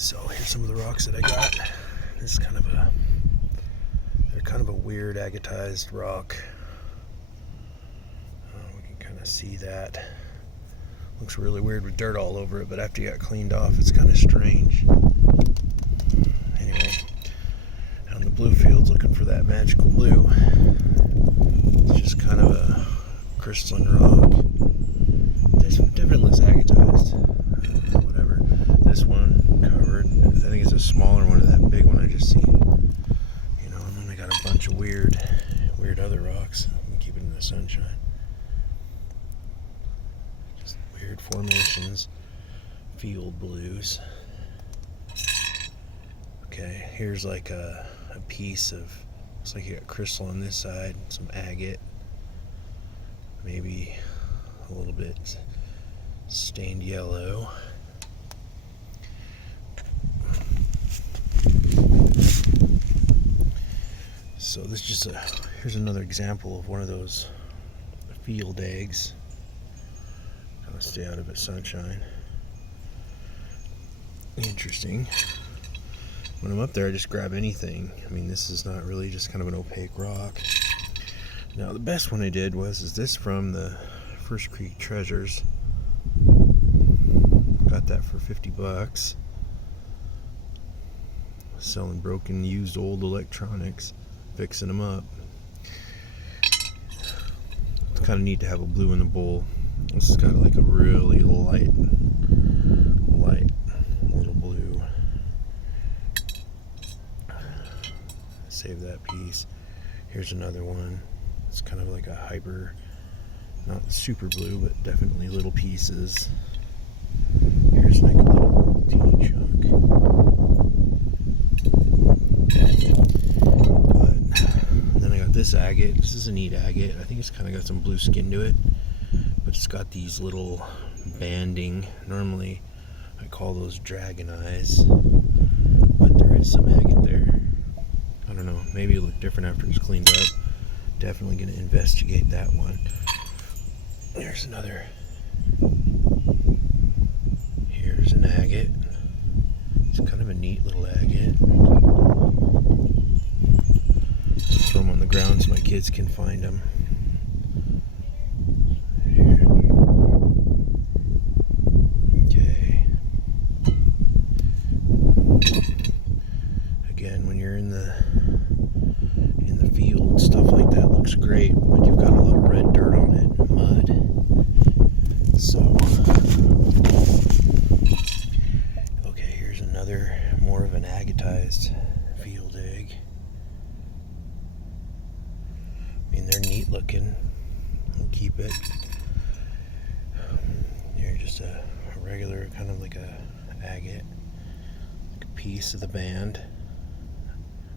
So here's some of the rocks that I got. This is they're kind of a weird agatized rock. We can kind of see that. Looks really weird with dirt all over it, but after you got cleaned off, it's kind of strange. Anyway, out in the blue fields looking for that magical blue. It's just kind of a crystalline rock. This one definitely looks agatized. Whatever. This one covered. I think it's a smaller one than that big one I just seen. You know, and then I got a bunch of weird other rocks. I'm keeping it in the sunshine. Just weird formations. Field blues. Okay, here's like a piece of, looks like you got crystal on this side, some agate, maybe a little bit stained yellow. So this is just here's another example of one of those field eggs. Kind of stay out of its sunshine. Interesting. When I'm up there, I just grab anything. I mean, this is not really, just kind of an opaque rock. Now, the best one I did is this from the First Creek Treasures. Got that for $50. Selling broken, used old electronics, fixing them up. It's kind of neat to have a blue in the bowl. This has got like a really light little blue. Save that piece. Here's another one. It's kind of like a hyper, not super blue, but definitely little pieces. Here's like a little teeny chunk. But then I got this agate. This is a neat agate. I think it's kind of got some blue skin to it, but it's got these little banding. Normally I call those dragon eyes, but there is some agate there. I don't know, maybe it'll look different after it's cleaned up. Definitely going to investigate that one. There's another. Here's an agate. It's kind of a neat little agate. Throw them on the ground so my kids can find them. Here. Okay. Again, when you're in the field, stuff like that looks great, but you've got a lot of red dirt on it, mud. So, okay, here's another, more of an agatized field egg. I mean, they're neat looking. We'll keep it. Here's just a regular, kind of like a agate, like a piece of the band.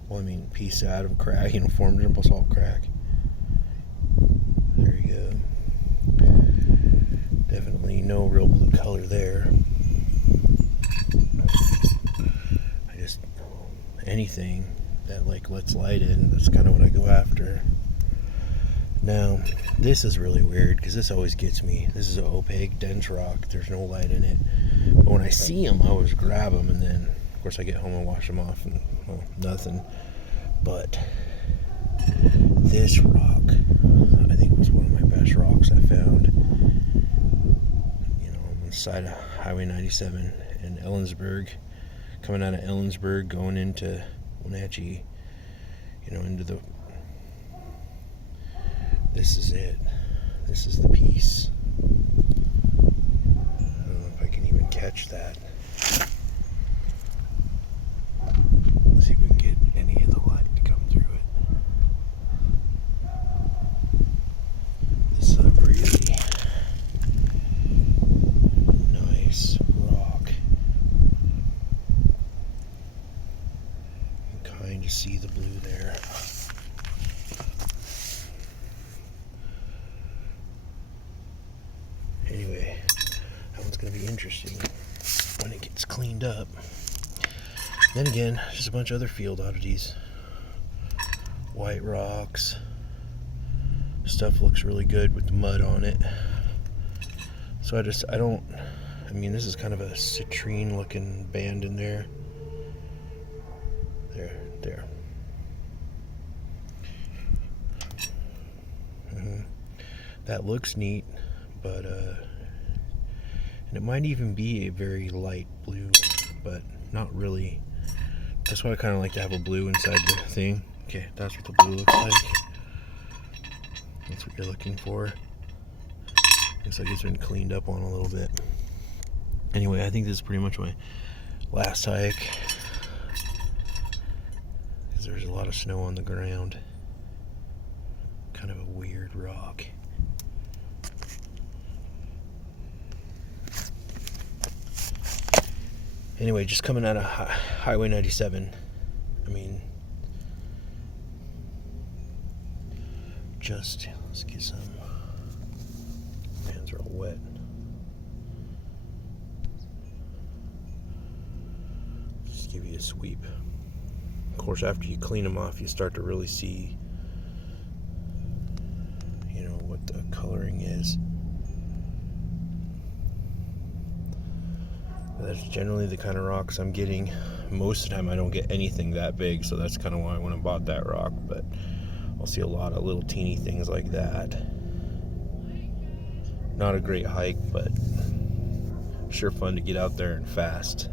Well, I mean, piece out of crack, formed in a basalt crack. There you go. Definitely no real blue color there. Anything that like lets light in, that's kind of what I go after. Now, this is really weird because this always gets me. This is an opaque, dense rock. There's no light in it. But when I see them, I always grab them, and then, of course, I get home and wash them off, and, well, nothing. But this rock, I think, was one of my best rocks I found. On the side of Highway 97 in Ellensburg. Coming out of Ellensburg, going into Wenatchee, into the, this is it. This is the piece. I don't know if I can even catch that. Let's see if we can get any of the light to come through it. This is a really nice rock. You can kind of see the blue there. Anyway, that one's going to be interesting when it gets cleaned up. Then again, just a bunch of other field oddities. White rocks. Stuff looks really good with the mud on it. So I I mean, this is kind of a citrine looking band in there. There. That looks neat, but and it might even be a very light blue, but not really. That's why I kind of like to have a blue inside the thing. Okay, that's what the blue looks like. That's what you're looking for. Looks like it's been cleaned up on a little bit. Anyway, I think this is pretty much my last hike, because there's a lot of snow on the ground. Kind of a weird rock. Anyway, just coming out of Highway 97. I mean, let's get some. Hands are all wet. Just give you a sweep. Of course, after you clean them off, you start to really see, what the coloring is. That's generally the kind of rocks I'm getting. Most of the time I don't get anything that big, so that's kind of why I went and bought that rock, but I'll see a lot of little teeny things like that. Not a great hike, but sure fun to get out there and fast.